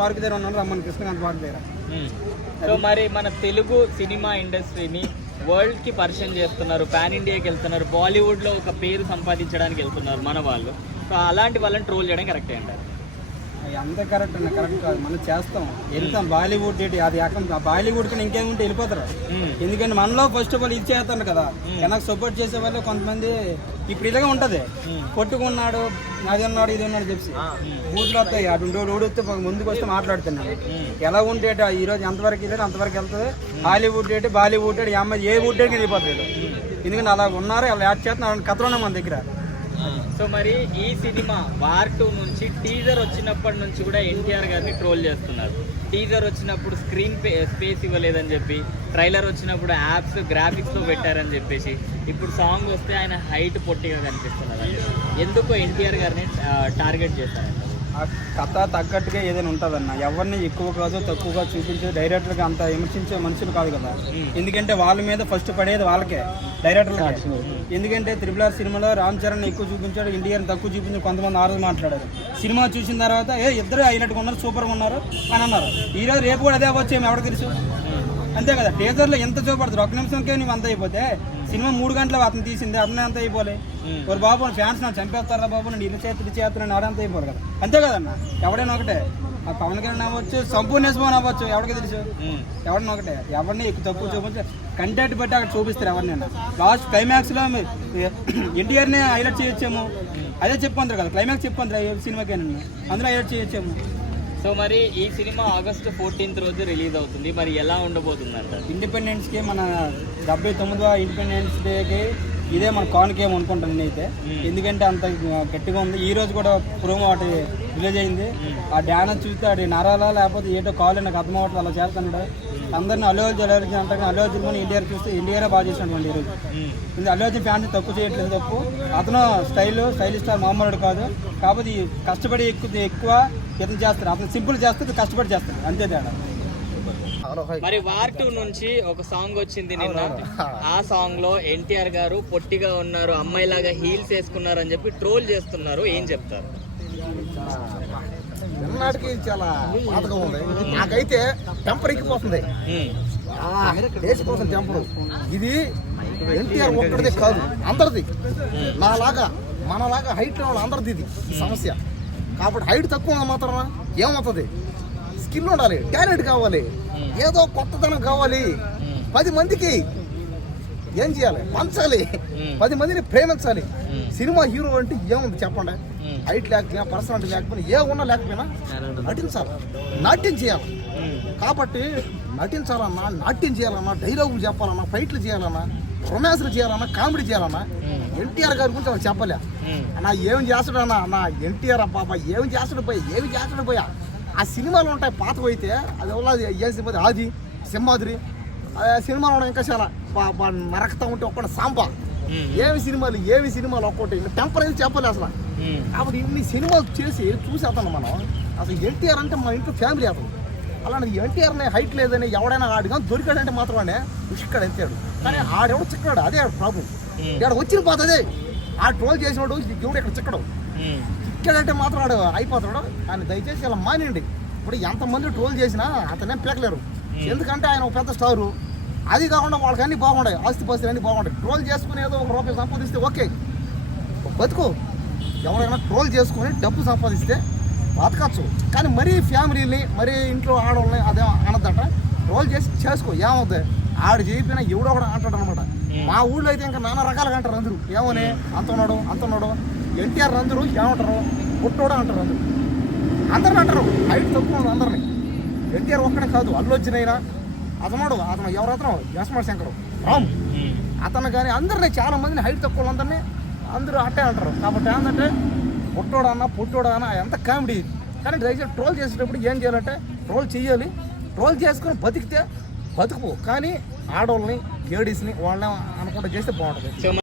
Park దగ్గర ఉన్నాను, రమ్మని కృష్ణకాంత్ పార్క్ దగ్గర. సో మరి మన తెలుగు సినిమా ఇండస్ట్రీని వరల్డ్ కి పరిచయం చేస్తున్నారు, పాన్ ఇండియాకి వెళ్తున్నారు, బాలీవుడ్ లో ఒక పేరు సంపాదించడానికి వెళ్తున్నారు మన వాళ్ళు. సో అలాంటి వాళ్ళని ట్రోల్ చేయడం కరెక్టే అంటారు? అంత కరెక్ట్ కాదు, మనం చేస్తాం, వెళ్తాం. బాలీవుడ్ ఏంటి అది బాలీవుడ్ కన్నా ఇంకేముంటే వెళ్ళిపోతారు. ఎందుకంటే మనలో ఫస్ట్ ఆఫ్ ఆల్ ఇది చేస్తాను కదా, నాకు సపోర్ట్ చేసే వాళ్ళు కొంతమంది ఇప్పుడు ఇలాగే ఉంటది, కొట్టుకున్నాడు అది ఉన్నాడు ఇది ఉన్నాడు చెప్పి బూట్లు వస్తాయి, అటు ఓడితే ముందుకు వస్తే మాట్లాడుతున్నాను. ఎలా ఉంటే ఈ రోజు ఎంతవరకు వెళ్ళాడు అంతవరకు వెళ్తుంది. హాలీవుడ్ ఏంటి బాలీవుడ్ ఏంటి అమ్మాయి ఏ వుడ్ ఏంటి వెళ్ళిపోతాడు. ఎందుకంటే అలా ఉన్నారు, అలా యాడ్ చేస్తున్నారు, కథలోనే మన దగ్గర. సో మరి ఈ సినిమా వార్ 2 నుంచి టీజర్ వచ్చినప్పటి నుంచి కూడా ఎన్టీఆర్ గారిని ట్రోల్ చేస్తున్నారు. టీజర్ వచ్చినప్పుడు స్క్రీన్ స్పేస్ ఇవ్వలేదని చెప్పి, ట్రైలర్ వచ్చినప్పుడు యాప్స్ గ్రాఫిక్స్తో పెట్టారని చెప్పేసి, ఇప్పుడు సాంగ్ వస్తే ఆయన హైట్ పొట్టిగా కనిపిస్తున్నారు. ఎందుకు ఎన్టీఆర్ గారిని టార్గెట్ చేశారు? ఆ కథ తగ్గట్టుగా ఏదైనా ఉంటుందన్న, ఎవరిని ఎక్కువ కాదు తక్కువగా చూపించే డైరెక్టర్గా అంత విమర్శించే మనుషులు కాదు కదా. ఎందుకంటే వాళ్ళ మీద ఫస్ట్ పడేది వాళ్ళకే, డైరెక్టర్లకే. ఎందుకంటే RRR సినిమాలో రామ్ చరణ్ ఎక్కువ చూపించాడు, ఎన్టీఆర్ తక్కువ చూపించాడు, కొంతమంది ఆ రోజు మాట్లాడారు. సినిమా చూసిన తర్వాత ఇద్దరు హైలైట్గా ఉన్నారు, సూపర్గా ఉన్నారు అని అన్నారు. ఈరోజు రేపు కూడా అదే వచ్చేమో ఎవరికి తెలుసు, అంతే కదా. టీజర్లో ఎంత చూపడుతుంది, 1 నిమిషంకే నువ్వు అంత అయిపోతే, సినిమా 3 గంటలు అతను తీసింది, అతనే అంత అయిపోలే. ఒక బాబు ఫ్యాన్స్ నాకు చంపేస్తారా బాబు, నేను ఇల్లు చేస్తున్నాను ఆడంత అయిపోరు కదా, అంతే కదన్న. ఎవడైనా ఒకటే, ఆ పవన్ కళ్యాణ్ అవ్వచ్చు, సంపూర్ణేశ్వరం అవ్వచ్చు, ఎవరికి తెలుసు, ఎవరిని ఒకటే. ఎవరిని ఎక్కువ తక్కువ చూపించి కంటెంట్ బట్టి అక్కడ చూపిస్తారు ఎవరినైనా. లాస్ట్ క్లైమాక్స్లో ఎన్టీఆర్ని హైలైట్ చేయొచ్చాము, అదే చెప్పంటారు కదా, క్లైమాక్స్ చెప్పంటారు ఏ సినిమాకేనా, అందులో హైలైట్ చేయొచ్చాము. సో మరి ఈ సినిమా August 14th రోజు రిలీజ్ అవుతుంది, మరి ఎలా ఉండబోతుంది అంటారు? ఇండిపెండెన్స్కి మన 79వ ఇండిపెండెన్స్ డేకి ఇదే మన కానుకేం అనుకుంటాను నేనైతే. ఎందుకంటే అంత గట్టిగా ఉంది. ఈ రోజు కూడా ప్రోమో ఒకటి రిలీజ్ అయింది. ఆ డ్యాన్స్ చూస్తే అది నరాలా లేకపోతే ఏటో కావాలి నాకు అర్థం అవ్వట్లేదు, అలా చేస్తాను. అందరినీ అల్లు అర్జున్ అంటారు, అల్లు అర్జున్ కూడా ఎన్టీఆర్ చూస్తే ఎన్టీఆర్ బాగా చేసినటువంటి ఈరోజు. అల్లు అర్జున్ ఫ్యాన్స్ తక్కువ చేయట్లేదు, తప్పు. అతను స్టైలిష్ స్టార్ మామూలుడు కాదు, కాకపోతే కష్టపడి ఎక్కువ ఇతను చేస్తారు, అతను సింపుల్ చేస్తే కష్టపడి చేస్తారు, అంతే తేడా. మరి వార్ 2 నుంచి ఒక సాంగ్ వచ్చింది నిన్న. ఆ సాంగ్ లో ఎన్టీఆర్ గారు పొట్టిగా ఉన్నారు, అమ్మాయిలాగా హీల్స్ వేసుకున్నారు అని చెప్పి ట్రోల్ చేస్తున్నారు, ఏం చెప్తారు? విన్నాడికి చాలా బాధగా ఉంది. నాకైతే టెంపర్ ఎక్కిపోతుంది, దేశ కోసం టెంపరు. ఇది ఎన్టీఆర్ ఒక్కడిదే కాదు, అందరిది. మనలాగా హైట్ ఉన్న అందరిది ఇది సమస్య. కాబట్టి హైట్ తక్కువ ఉన్న మాత్రం ఏమవుతుంది, స్కిల్ ఉండాలి, టాలెంట్ కావాలి, ఏదో కొత్తదనం కావాలి. 10 మందికి ఏం చేయాలి, పంచాలి, 10 మందిని ప్రేమించాలి. సినిమా హీరో అంటే ఏముంది చెప్పండి, హైట్ లేకపోయినా పర్సనాలిటీ లేకపోయినా ఏ ఉన్నా లేకపోయినా నటించాలి, నాట్యం చేయాలి. కాబట్టి నటించాలన్నా, నాట్యం చేయాలన్నా, డైలాగులు చెప్పాలన్నా, ఫైట్లు చేయాలన్నా, రొమాన్స్లు చేయాలన్నా, కామెడీ చేయాలన్నా ఎన్టీఆర్ గారి గురించి వాళ్ళు చెప్పలే. అన్నా ఏం చేస్తాడు అన్న ఎన్టీఆర్ అబ్బాబా ఏం చేస్తాడు పోయా. ఆ సినిమాలు ఉంటాయి పాతవి అయితే, అది ఎవరు ఏం సినిమా, ఆది సింహాద్రి సినిమాలు ఉన్నాయి, ఇంకా చాలా నరకతా ఉంటే ఒక్కటి సాంబా. ఏమి సినిమాలు ఒక్కొక్కటి టెంపర్ అయితే చెప్పలే అసలు. కాబట్టి ఇన్ని సినిమాలు చూసి అతను మనం అసలు ఎన్టీఆర్ అంటే మన ఇంట్లో ఫ్యామిలీ అతను. అలాంటి ఎన్టీఆర్ని హైట్ లేదని ఎవడైనా ఆడిగా దొరికాడంటే మాత్రమే ఇక్కడ ఎత్తాడు. కానీ ఆడెవడు చిక్కడు, అదే ప్రాబ్లం. ఇక్కడ వచ్చిన పోతే అదే ఆ ట్రోల్ చేసినాడు ఎవడు ఇక్కడ చిక్కడు, చిక్కాడంటే మాత్రం ఆడు అయిపోతాడు. కానీ దయచేసి ఇలా మానేయండి. ఇప్పుడు ఎంతమంది ట్రోల్ చేసినా అతనేం పీకలేరు, ఎందుకంటే ఆయన ఒక పెద్ద స్టారు. అది కాకుండా వాళ్ళకి అన్నీ బాగుంటాయి, ఆస్తిపాస్తులు అన్నీ బాగుంటాయి. ట్రోల్ చేసుకుని ఏదో ₹1 సంపాదిస్తే ఓకే, బతుకు. ఎవరైనా ట్రోల్ చేసుకుని డబ్బు సంపాదిస్తే బతకచ్చు. కానీ మరీ ఫ్యామిలీని, మరీ ఇంట్లో ఆడవాళ్ళని అదే అనద్దట. ట్రోల్ చేసుకో, ఏమవుతుంది, ఆడు చేయకపోయినా ఎవడో కూడా అంటాడు అనమాట. మా ఊళ్ళో అయితే ఇంకా నానా రకాలుగా అంటారు అందరూ. ఏమని అంత ఉన్నాడు ఎన్టీఆర్ అందరూ ఏమంటారు, పుట్టోడు అంటారు అందరిని అంటారు. హైట్ తక్కువ అందరినీ. ఎన్టీఆర్ ఒక్కడే కాదు, అల్లు అర్జున్ అయినా అతను ఎవరతను యశ్మర్ శంకర్ రామ్ అతను కానీ అందరినీ చాలా మందిని హైట్ తక్కువ అందరినీ అందరూ అట్టే అంటారు. కాబట్టి ఏంటంటే పుట్టోడా అన్న ఎంత కామెడీ. కానీ దయచేసి ట్రోల్ చేసేటప్పుడు ఏం చేయాలంటే ట్రోల్ చేయాలి, ట్రోల్ చేసుకుని బతికితే బతుకు. కానీ ఆడవాళ్ళని లేడీస్ని వాళ్ళని అనుకుంటూ చేస్తే బాగుంటుంది.